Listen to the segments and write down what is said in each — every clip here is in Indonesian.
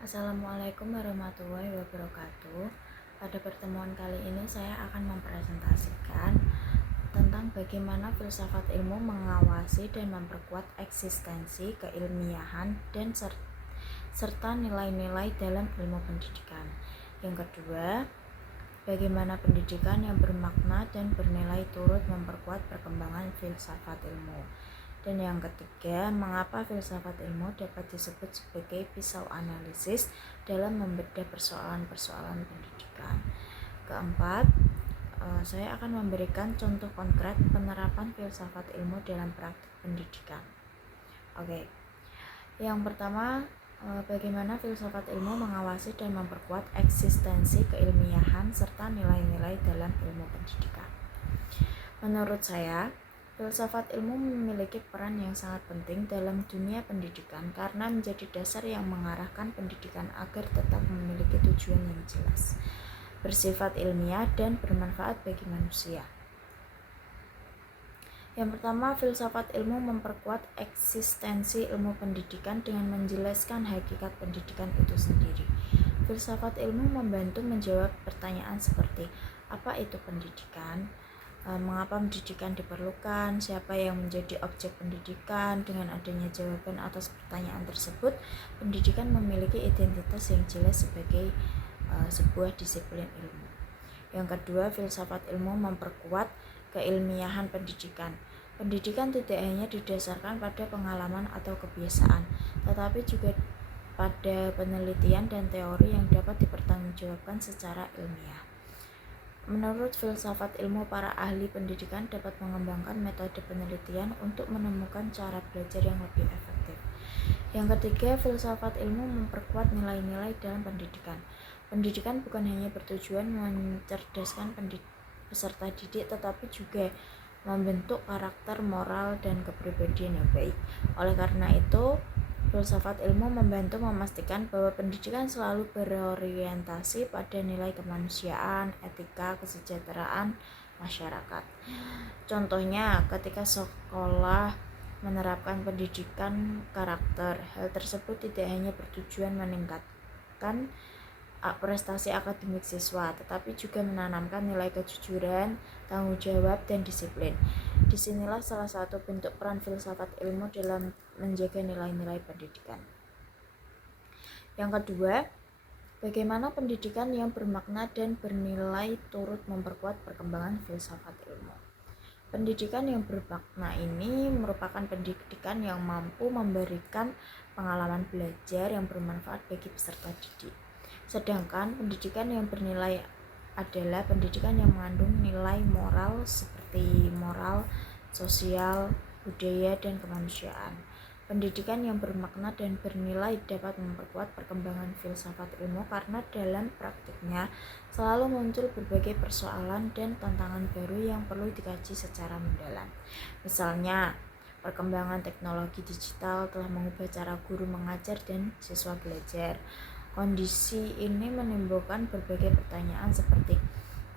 Assalamualaikum warahmatullahi wabarakatuh. Pada pertemuan kali ini saya akan mempresentasikan tentang bagaimana filsafat ilmu mengawasi dan memperkuat eksistensi keilmiahan dan serta nilai-nilai dalam ilmu pendidikan. Yang kedua, bagaimana pendidikan yang bermakna dan bernilai turut memperkuat perkembangan filsafat ilmu. Dan yang ketiga, mengapa filsafat ilmu dapat disebut sebagai pisau analisis dalam membedah persoalan-persoalan pendidikan. Keempat, saya akan memberikan contoh konkret penerapan filsafat ilmu dalam praktik pendidikan. Oke. Yang pertama, bagaimana filsafat ilmu mengawasi dan memperkuat eksistensi keilmiahan serta nilai-nilai dalam ilmu pendidikan. Menurut saya, filsafat ilmu memiliki peran yang sangat penting dalam dunia pendidikan karena menjadi dasar yang mengarahkan pendidikan agar tetap memiliki tujuan yang jelas, bersifat ilmiah, dan bermanfaat bagi manusia. Yang pertama, filsafat ilmu memperkuat eksistensi ilmu pendidikan dengan menjelaskan hakikat pendidikan itu sendiri. Filsafat ilmu membantu menjawab pertanyaan seperti apa itu pendidikan, mengapa pendidikan diperlukan, siapa yang menjadi objek pendidikan. Dengan adanya jawaban atas pertanyaan tersebut, pendidikan memiliki identitas yang jelas sebagai sebuah disiplin ilmu. Yang kedua, filsafat ilmu memperkuat keilmiahan pendidikan. Pendidikan tidak hanya didasarkan pada pengalaman atau kebiasaan, tetapi juga pada penelitian dan teori yang dapat dipertanggungjawabkan secara ilmiah. Menurut filsafat ilmu, para ahli pendidikan dapat mengembangkan metode penelitian untuk menemukan cara belajar yang lebih efektif. Yang ketiga, filsafat ilmu memperkuat nilai-nilai dalam pendidikan. Pendidikan bukan hanya bertujuan mencerdaskan peserta didik, tetapi juga membentuk karakter, moral, dan kepribadian yang baik. Oleh karena itu, filsafat ilmu membantu memastikan bahwa pendidikan selalu berorientasi pada nilai kemanusiaan, etika, kesejahteraan masyarakat. Contohnya, ketika sekolah menerapkan pendidikan karakter, hal tersebut tidak hanya bertujuan meningkatkan prestasi akademik siswa, tetapi juga menanamkan nilai kejujuran, tanggung jawab, dan disiplin. Disinilah salah satu bentuk peran filsafat ilmu dalam menjaga nilai-nilai pendidikan. Yang kedua, bagaimana pendidikan yang bermakna dan bernilai turut memperkuat perkembangan filsafat ilmu. Pendidikan yang bermakna ini merupakan pendidikan yang mampu memberikan pengalaman belajar yang bermanfaat bagi peserta didik. Sedangkan pendidikan yang bernilai adalah pendidikan yang mengandung nilai moral seperti moral, sosial, budaya, dan kemanusiaan. Pendidikan yang bermakna dan bernilai dapat memperkuat perkembangan filsafat ilmu karena dalam praktiknya selalu muncul berbagai persoalan dan tantangan baru yang perlu dikaji secara mendalam. Misalnya, perkembangan teknologi digital telah mengubah cara guru mengajar dan siswa belajar. Kondisi ini menimbulkan berbagai pertanyaan seperti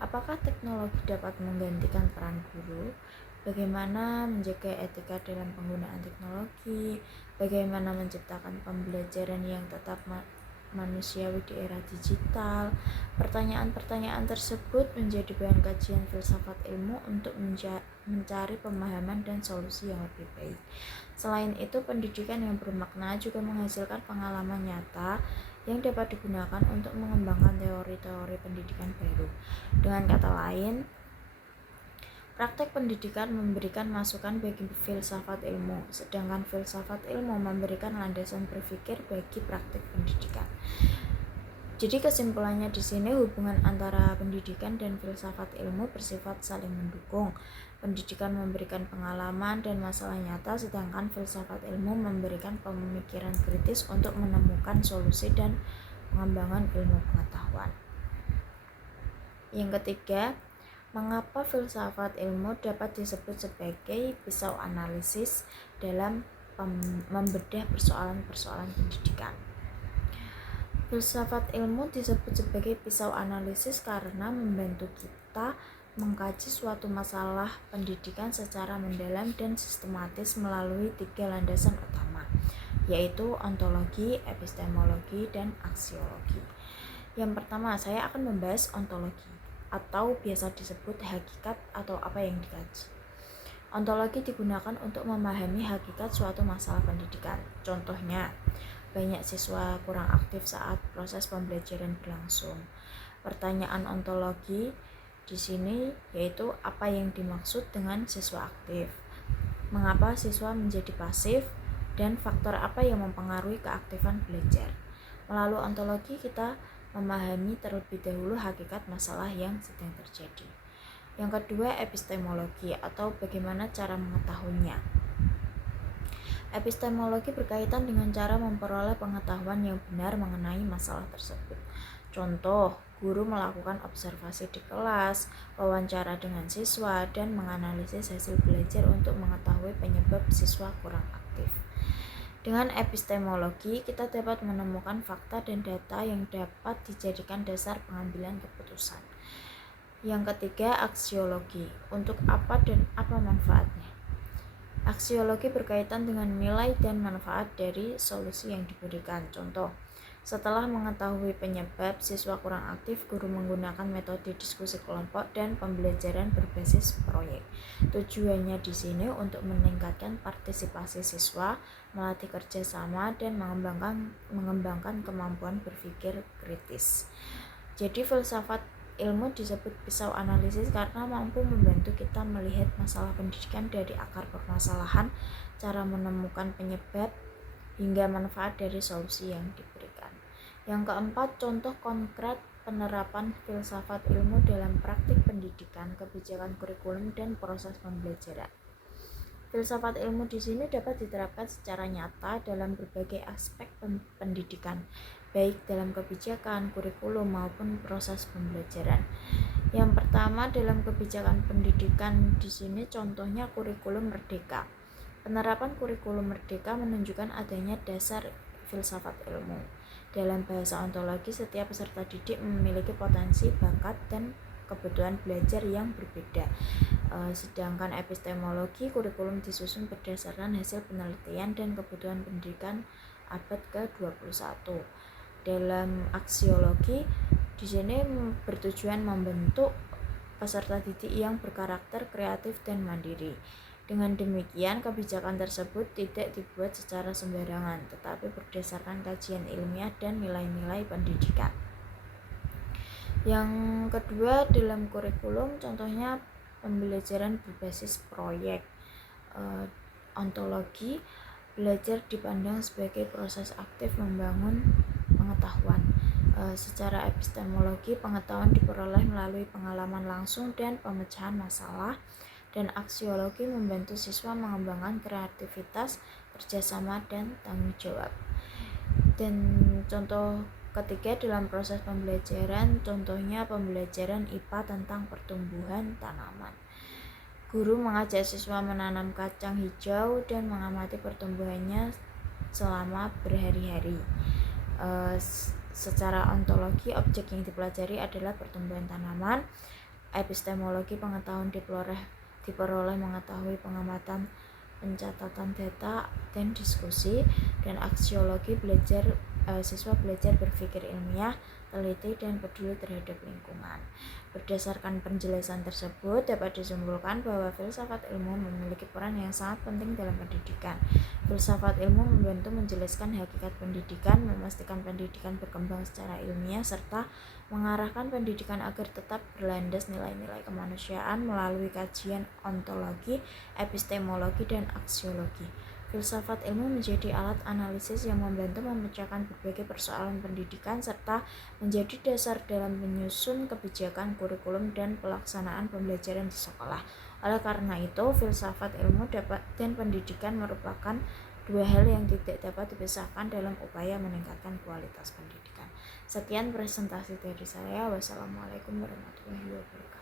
apakah teknologi dapat menggantikan peran guru? Bagaimana menjaga etika dalam penggunaan teknologi? Bagaimana menciptakan pembelajaran yang tetap manusiawi di era digital? Pertanyaan-pertanyaan tersebut menjadi bahan kajian filsafat ilmu untuk mencari pemahaman dan solusi yang lebih baik. Selain itu, pendidikan yang bermakna juga menghasilkan pengalaman nyata yang dapat digunakan untuk mengembangkan teori-teori pendidikan baru. Dengan kata lain, praktek pendidikan memberikan masukan bagi filsafat ilmu, sedangkan filsafat ilmu memberikan landasan berpikir bagi praktek pendidikan. Jadi kesimpulannya di sini hubungan antara pendidikan dan filsafat ilmu bersifat saling mendukung. Pendidikan memberikan pengalaman dan masalah nyata, sedangkan filsafat ilmu memberikan pemikiran kritis untuk menemukan solusi dan pengembangan ilmu pengetahuan. Yang ketiga, mengapa filsafat ilmu dapat disebut sebagai pisau analisis dalam membedah persoalan-persoalan pendidikan. Filsafat ilmu disebut sebagai pisau analisis karena membantu kita mengkaji suatu masalah pendidikan secara mendalam dan sistematis melalui tiga landasan utama. yaitu ontologi, epistemologi, dan aksiologi. Yang pertama, saya akan membahas ontologi, atau biasa disebut hakikat atau apa yang dikaji. Ontologi digunakan untuk memahami hakikat suatu masalah pendidikan. Contohnya, banyak siswa kurang aktif saat proses pembelajaran berlangsung. Pertanyaan ontologi di sini yaitu apa yang dimaksud dengan siswa aktif, mengapa siswa menjadi pasif, dan faktor apa yang mempengaruhi keaktifan belajar. Melalui ontologi kita memahami terlebih dahulu hakikat masalah yang sedang terjadi. Yang kedua, epistemologi atau bagaimana cara mengetahuinya. Epistemologi berkaitan dengan cara memperoleh pengetahuan yang benar mengenai masalah tersebut. Contoh, guru melakukan observasi di kelas, wawancara dengan siswa, dan menganalisis hasil belajar untuk mengetahui penyebab siswa kurang aktif. Dengan epistemologi, kita dapat menemukan fakta dan data yang dapat dijadikan dasar pengambilan keputusan. Yang ketiga, aksiologi. Untuk apa dan apa manfaatnya? Aksiologi berkaitan dengan nilai dan manfaat dari solusi yang diberikan. Contoh, setelah mengetahui penyebab siswa kurang aktif, guru menggunakan metode diskusi kelompok dan pembelajaran berbasis proyek. Tujuannya di sini untuk meningkatkan partisipasi siswa, melatih kerjasama, dan mengembangkan kemampuan berpikir kritis. Jadi filsafat ilmu disebut pisau analisis karena mampu membantu kita melihat masalah pendidikan dari akar permasalahan, cara menemukan penyebab, hingga manfaat dari solusi yang diberikan. Yang keempat, contoh konkret penerapan filsafat ilmu dalam praktik pendidikan, kebijakan kurikulum, dan proses pembelajaran. Filsafat ilmu di sini dapat diterapkan secara nyata dalam berbagai aspek pendidikan, baik dalam kebijakan, kurikulum, maupun proses pembelajaran. Yang pertama, dalam kebijakan pendidikan di sini contohnya kurikulum merdeka. Penerapan kurikulum merdeka menunjukkan adanya dasar filsafat ilmu. Dalam bahasa ontologi, setiap peserta didik memiliki potensi, bakat, dan kebutuhan belajar yang berbeda. Sedangkan epistemologi, kurikulum disusun berdasarkan hasil penelitian dan kebutuhan pendidikan abad ke-21. Dalam aksiologi, di sini bertujuan membentuk peserta didik yang berkarakter kreatif dan mandiri. Dengan demikian, kebijakan tersebut tidak dibuat secara sembarangan, tetapi berdasarkan kajian ilmiah dan nilai-nilai pendidikan. Yang kedua, dalam kurikulum contohnya pembelajaran berbasis proyek. Ontologi, belajar dipandang sebagai proses aktif membangun pengetahuan. Secara epistemologi, pengetahuan diperoleh melalui pengalaman langsung dan pemecahan masalah, dan aksiologi membantu siswa mengembangkan kreativitas, kerjasama, dan tanggung jawab. Dan contoh ketiga dalam proses pembelajaran, contohnya pembelajaran IPA tentang pertumbuhan tanaman. Guru mengajak siswa menanam kacang hijau dan mengamati pertumbuhannya selama berhari-hari. Secara ontologi, objek yang dipelajari adalah pertumbuhan tanaman. Epistemologi, pengetahuan diperoleh mengetahui pengamatan, pencatatan data, dan diskusi. Dan aksiologi, siswa belajar berpikir ilmiah, teliti, dan peduli terhadap lingkungan. Berdasarkan penjelasan tersebut, dapat disimpulkan bahwa filsafat ilmu memiliki peran yang sangat penting dalam pendidikan. Filsafat ilmu membantu menjelaskan hakikat pendidikan, memastikan pendidikan berkembang secara ilmiah, serta mengarahkan pendidikan agar tetap berlandas nilai-nilai kemanusiaan melalui kajian ontologi, epistemologi, dan aksiologi. Filsafat ilmu menjadi alat analisis yang membantu memecahkan berbagai persoalan pendidikan serta menjadi dasar dalam menyusun kebijakan, kurikulum, dan pelaksanaan pembelajaran di sekolah. Oleh karena itu, filsafat ilmu dan pendidikan merupakan dua hal yang tidak dapat dipisahkan dalam upaya meningkatkan kualitas pendidikan. Sekian presentasi dari saya. Wassalamualaikum warahmatullahi wabarakatuh.